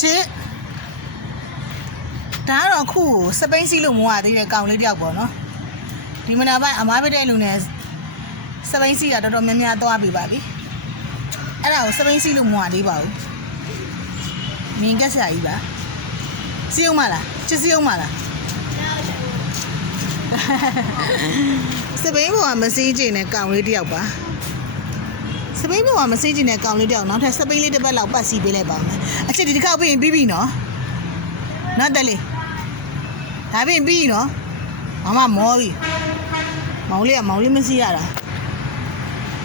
ချစ်ဒါတော့ခုစပိန်စီလို့မဝသေးတဲ့ကောင်လေးတယောက်ပေါ့နော်ဒီမနာပိုင်းအမားပြတဲ့လူနဲ့စပိန်စီကတော်တော်များများသွားပြီပါပြီအဲ့ဒါကိုစပိန်စီလို့မဝသေးပါဘူးမြင်ကက်ဆရာကြီးပါစီအောင်မလားချစ်စီအောင်မလားစပိန်ဘောကမစီးကျင်တဲ့ကောင်လေးတယောက်ပါစပိန်ဘောကမစီးကျင်တဲ့ကောင်လေးတယောက်နောက်ထပ်စပိန်လေးတစ်ပတ်လောက်ပတ်စီပေးလိုက်ပါမယ်အချစ်ဒီတစ်ခေါက်ပြီးရင်ပြီးပြီနော်နော်တယ်လေဒါပြီးရင်ပြီးနော်မမမောပြီမောင်လေးမစီးရတာ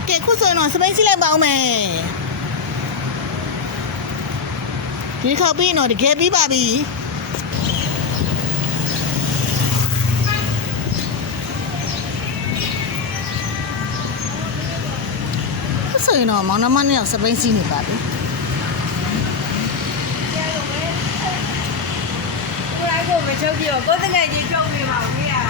ကဲခုဆိုရင်တော့စပိန်စီးလိုက်ပါဦးမယ်ဒီခေါက်ပြီးရင်တော့တကယ်ပြီးပါပြီဆိုရင်တော့မောင်နှမနဲ့စပိန်စီးနေပါပြီကိုမချုပ်ပြကိုတကယ်ကြီးချုပ်နေပါဦးခင်ဗျာ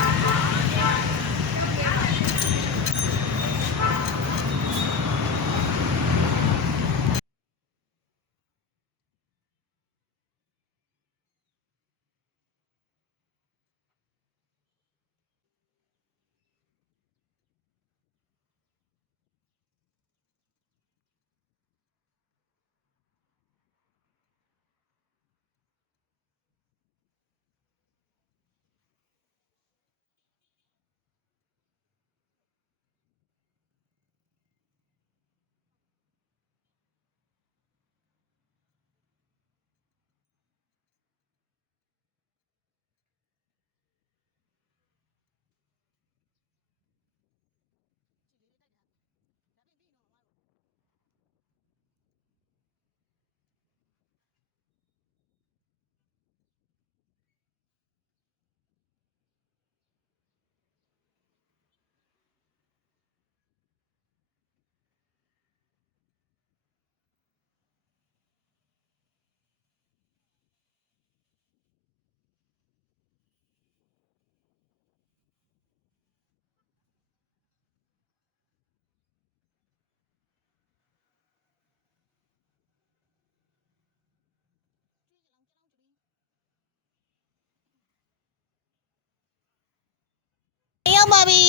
ရောက်ပါပြီ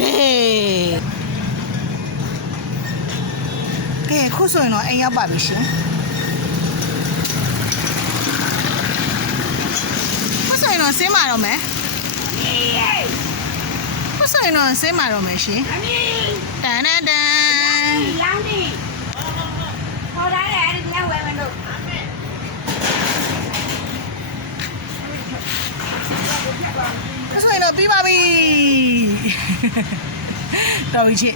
ဒဲကဲခုဆိုရင်တော့အိမ်ရောက်ပါပြီရှင်ခုဆိုရင်တော့ဆင်းမာတော့မယ်ခုဆိုရင်တော့ဆင်းမာတော့မယ်ရှင်တန်တန်တန်လောင်းဒီဟောได้แล้วဒီကဝယ်မလို့ဆိုရင်တော့ပြီးပါပြီတော်ပြီချစ်